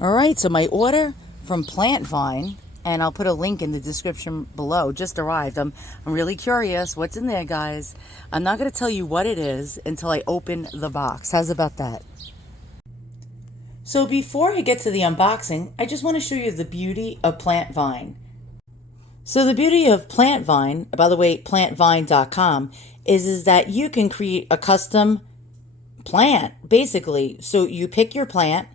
All right, so my order from Plant Vine, and I'll put a link in the description below, just arrived. I'm really curious what's in there, guys. I'm not going to tell you what it is until I open the box. How's about that? So before I get to the unboxing, I just want to show you the beauty of Plant Vine. So the beauty of Plant Vine, by the way, plantvine.com, is that you can create a custom plant, basically. So you pick your plant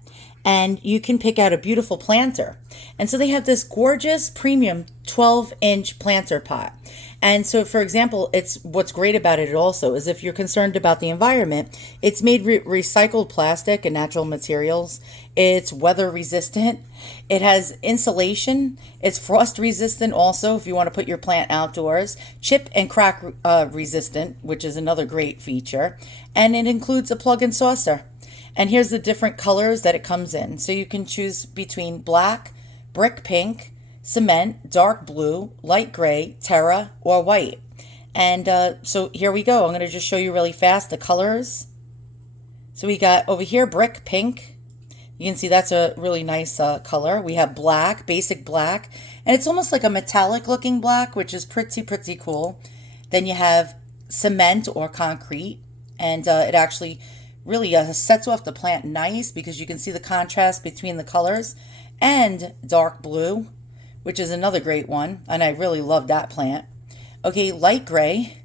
and you can pick out a beautiful planter. And so they have this gorgeous premium 12-inch planter pot. And so, for example, it's what's great about it also is if you're concerned about the environment, it's made recycled plastic and natural materials. It's weather resistant. It has insulation. It's frost resistant also if you want to put your plant outdoors. Chip and crack resistant, which is another great feature. And it includes a plug and saucer. And here's the different colors that it comes in. So you can choose between black, brick pink, cement, dark blue, light gray, terra, or white. And so here we go. I'm going to just show you really fast the colors. So we got over here brick pink. You can see that's a really nice color. We have black, basic black. And it's almost like a metallic looking black, which is pretty cool. Then you have cement or concrete. And it actually really sets off the plant nice because you can see the contrast between the colors. And dark blue, which is another great one. And I really love that plant. Okay, light gray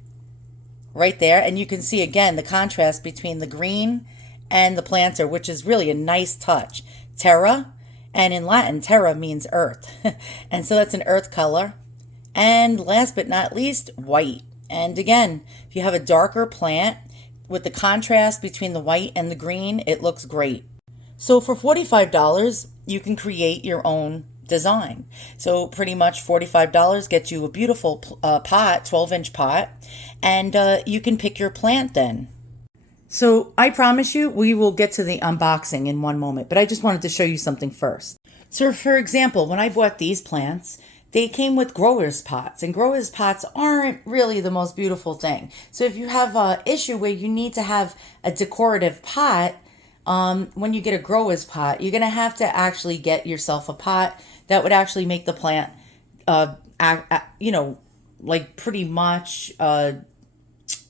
right there. And you can see again the contrast between the green and the planter, which is really a nice touch. Terra, and in Latin, terra means earth. And so that's an earth color. And last but not least, white. And again, if you have a darker plant, with the contrast between the white and the green, it looks great. So for $45, you can create your own design. So pretty much $45 gets you a beautiful pot, 12-inch pot, and you can pick your plant then. So I promise you, we will get to the unboxing in one moment, but I just wanted to show you something first. So for example, when I bought these plants, they came with growers pots, and growers pots aren't really the most beautiful thing. So if you have an issue where you need to have a decorative pot, when you get a growers pot, you're going to have to actually get yourself a pot that would actually make the plant, like pretty much,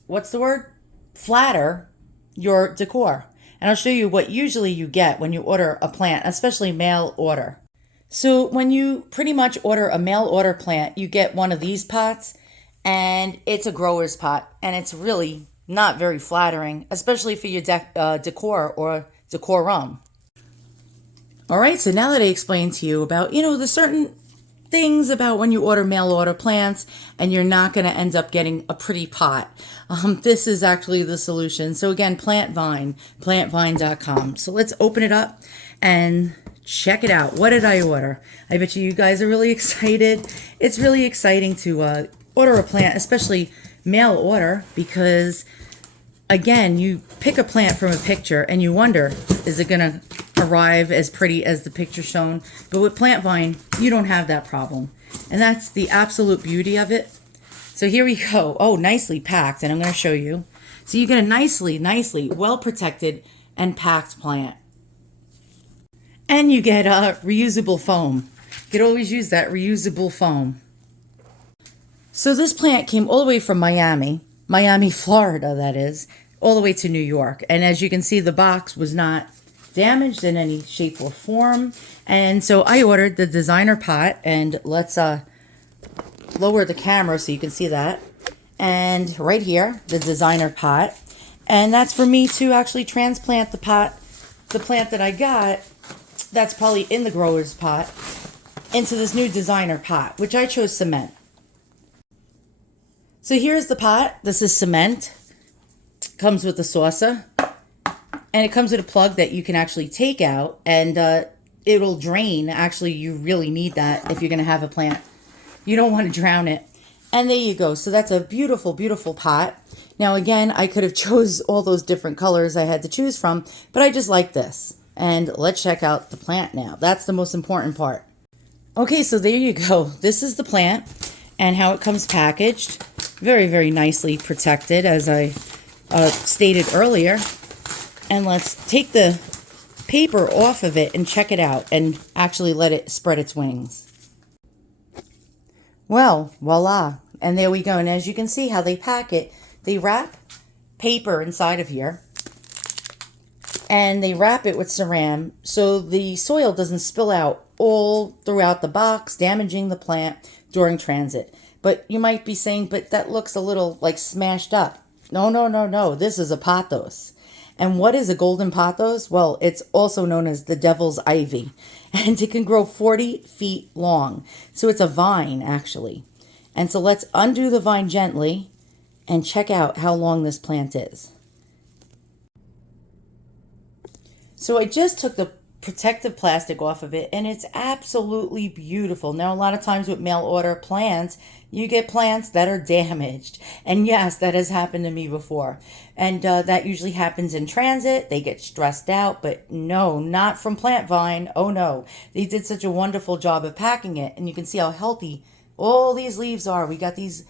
what's the word? Flatter your decor. And I'll show you what usually you get when you order a plant, especially mail order. So when you pretty much order a mail order plant, you get one of these pots, and it's a grower's pot, and it's really not very flattering, especially for your decor or decorum. All right, so now that I explained to you about, the certain things about when you order mail order plants and you're not going to end up getting a pretty pot, this is actually the solution. So again, Plant Vine, plantvine.com. So let's open it up and check it out. What did I order? I bet you guys are really excited. It's really exciting to order a plant, especially mail order, because again, you pick a plant from a picture and you wonder, is it going to arrive as pretty as the picture shown? But with Plant Vine, you don't have that problem. And that's the absolute beauty of it. So here we go. Oh, nicely packed. And I'm going to show you. So you get a nicely well protected and packed plant. And you get reusable foam. You could always use that reusable foam. So this plant came all the way from Miami, Florida, that is, all the way to New York. And as you can see, the box was not damaged in any shape or form. And so I ordered the designer pot, and let's lower the camera so you can see that. And right here, the designer pot. And that's for me to actually transplant the plant that I got, that's probably in the grower's pot, into this new designer pot, which I chose cement. So here's the pot. This is cement. Comes with a saucer. And it comes with a plug that you can actually take out, and it'll drain. Actually, you really need that if you're going to have a plant. You don't want to drown it. And there you go. So that's a beautiful pot. Now again, I could have chose all those different colors I had to choose from, but I just like this. And let's check out the plant now. That's the most important part. Okay, so there you go. This is the plant and how it comes packaged. Very nicely protected, as I stated earlier. And let's take the paper off of it and check it out and actually let it spread its wings. Well, voila. And there we go. And as you can see how they pack it, they wrap paper inside of here and they wrap it with saran so the soil doesn't spill out all throughout the box, damaging the plant during transit. But you might be saying, but that looks a little like smashed up. No, no, no, no. This is a pothos. And what is a golden pothos? Well, it's also known as the devil's ivy. And it can grow 40 feet long. So it's a vine, actually. And so let's undo the vine gently and check out how long this plant is. So I just took the protective plastic off of it and it's absolutely beautiful. Now, a lot of times with mail order plants, you get plants that are damaged. And yes, that has happened to me before. And that usually happens in transit. They get stressed out, but no, not from Plant Vine. Oh no, they did such a wonderful job of packing it. And you can see how healthy all these leaves are. We got these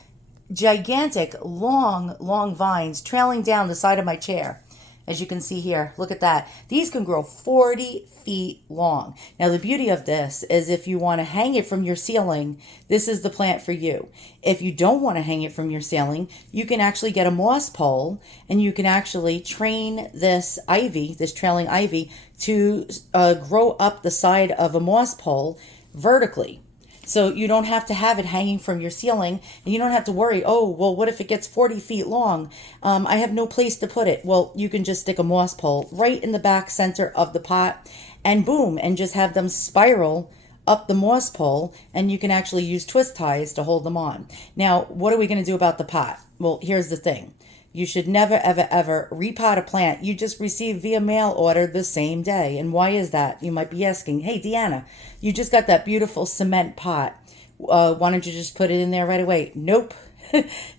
gigantic, long vines trailing down the side of my chair. As you can see here, look at that. These can grow 40 feet long. Now, the beauty of this is if you want to hang it from your ceiling, this is the plant for you. If you don't want to hang it from your ceiling, you can actually get a moss pole and you can actually train this ivy, this trailing ivy, to grow up the side of a moss pole vertically. So you don't have to have it hanging from your ceiling and you don't have to worry, oh, well, what if it gets 40 feet long? I have no place to put it. Well, you can just stick a moss pole right in the back center of the pot and boom, and just have them spiral up the moss pole and you can actually use twist ties to hold them on. Now, what are we going to do about the pot? Well, here's the thing. You should never, ever, ever repot a plant you just received via mail order the same day. And why is that? You might be asking, hey, Deanna, you just got that beautiful cement pot. Why don't you just put it in there right away? Nope.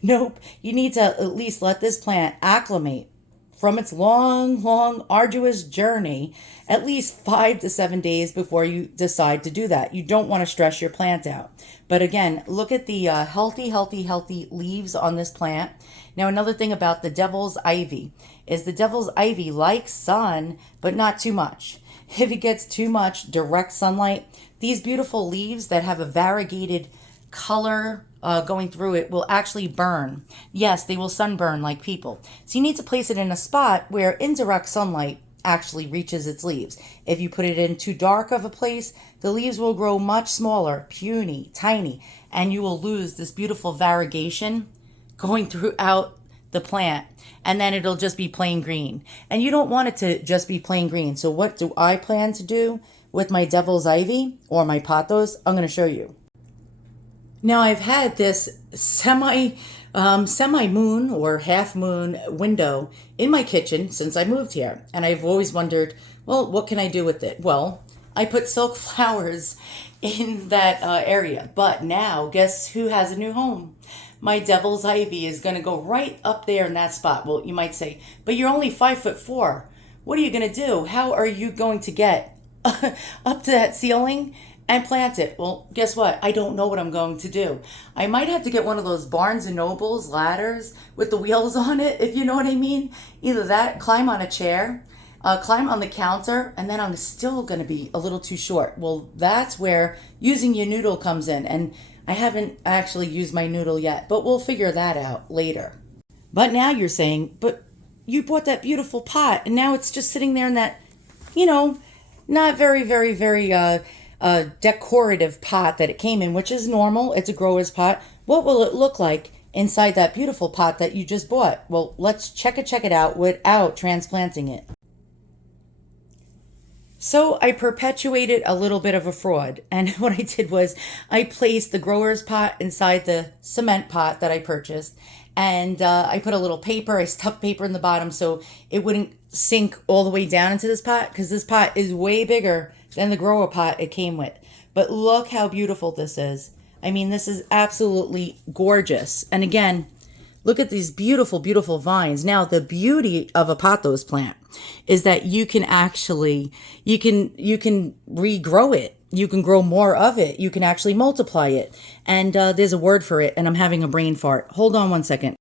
Nope. You need to at least let this plant acclimate from its long, arduous journey at least 5 to 7 days before you decide to do that. You don't want to stress your plant out. But again, look at the healthy leaves on this plant. Now, another thing about the devil's ivy is the devil's ivy likes sun, but not too much. If it gets too much direct sunlight, these beautiful leaves that have a variegated color going through it will actually burn. Yes, they will sunburn like people. So you need to place it in a spot where indirect sunlight actually reaches its leaves. If you put it in too dark of a place, the leaves will grow much smaller, puny, tiny, and you will lose this beautiful variegation going throughout the plant, and then it'll just be plain green. And you don't want it to just be plain green. So what do I plan to do with my devil's ivy or my pothos? I'm going to show you. Now, I've had this semi-moon or half moon window in my kitchen since I moved here. And I've always wondered, well, what can I do with it? Well, I put silk flowers in that area. But now, guess who has a new home? My devil's ivy is going to go right up there in that spot. Well, you might say, but you're only 5'4". What are you going to do? How are you going to get up to that ceiling and plant it? Well, guess what? I don't know what I'm going to do. I might have to get one of those Barnes and Nobles ladders with the wheels on it, if you know what I mean. Either that, climb on a chair, climb on the counter, and then I'm still going to be a little too short. Well, that's where using your noodle comes in. And I haven't actually used my noodle yet, but we'll figure that out later. But now you're saying, but you bought that beautiful pot and now it's just sitting there in that, not very decorative pot that it came in, which is normal. It's a grower's pot. What will it look like inside that beautiful pot that you just bought? Well, let's check it out without transplanting it. So I perpetuated a little bit of a fraud. And what I did was I placed the grower's pot inside the cement pot that I purchased. And I put a little paper, I stuffed paper in the bottom so it wouldn't sink all the way down into this pot, because this pot is way bigger than the grower pot it came with. But look how beautiful this is. I mean, this is absolutely gorgeous. And again, look at these beautiful, beautiful vines. Now, the beauty of a pothos plant is that you can actually, you can regrow it. You can grow more of it. You can actually multiply it. And there's a word for it, and I'm having a brain fart. Hold on one second.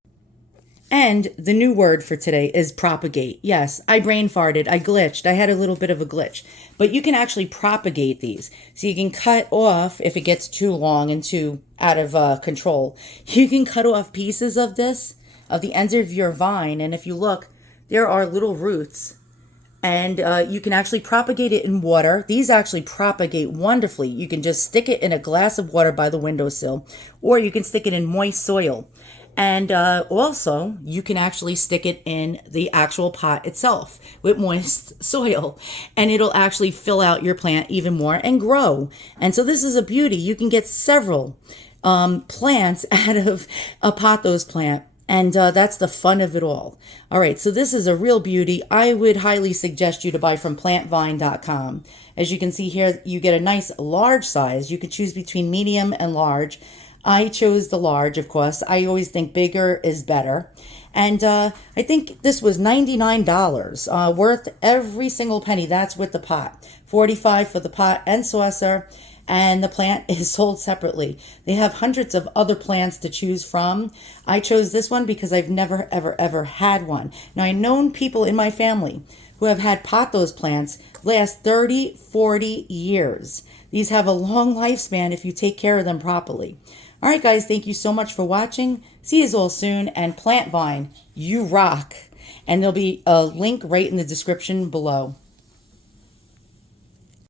And the new word for today is propagate. Yes, I brain farted. I glitched. I had a little bit of a glitch. But you can actually propagate these. So you can cut off, if it gets too long and too out of control, you can cut off pieces of this, of the ends of your vine. And if you look, there are little roots. And you can actually propagate it in water. These actually propagate wonderfully. You can just stick it in a glass of water by the windowsill, or you can stick it in moist soil. And also, you can actually stick it in the actual pot itself with moist soil, and it'll actually fill out your plant even more and grow. And so this is a beauty. You can get several plants out of a pothos plant. And that's the fun of it all. All right, so this is a real beauty. I would highly suggest you to buy from plantvine.com. As you can see here, you get a nice large size. You can choose between medium and large. I chose the large, of course. I always think bigger is better. And I think this was $99, worth every single penny. That's with the pot. $45 for the pot and saucer. And the plant is sold separately. They have hundreds of other plants to choose from. I chose this one because I've never, ever had one. Now, I've known people in my family who have had pothos plants last 30, 40 years. These have a long lifespan if you take care of them properly. All right, guys, thank you so much for watching. See you all soon. And Plant Vine, you rock. And there'll be a link right in the description below.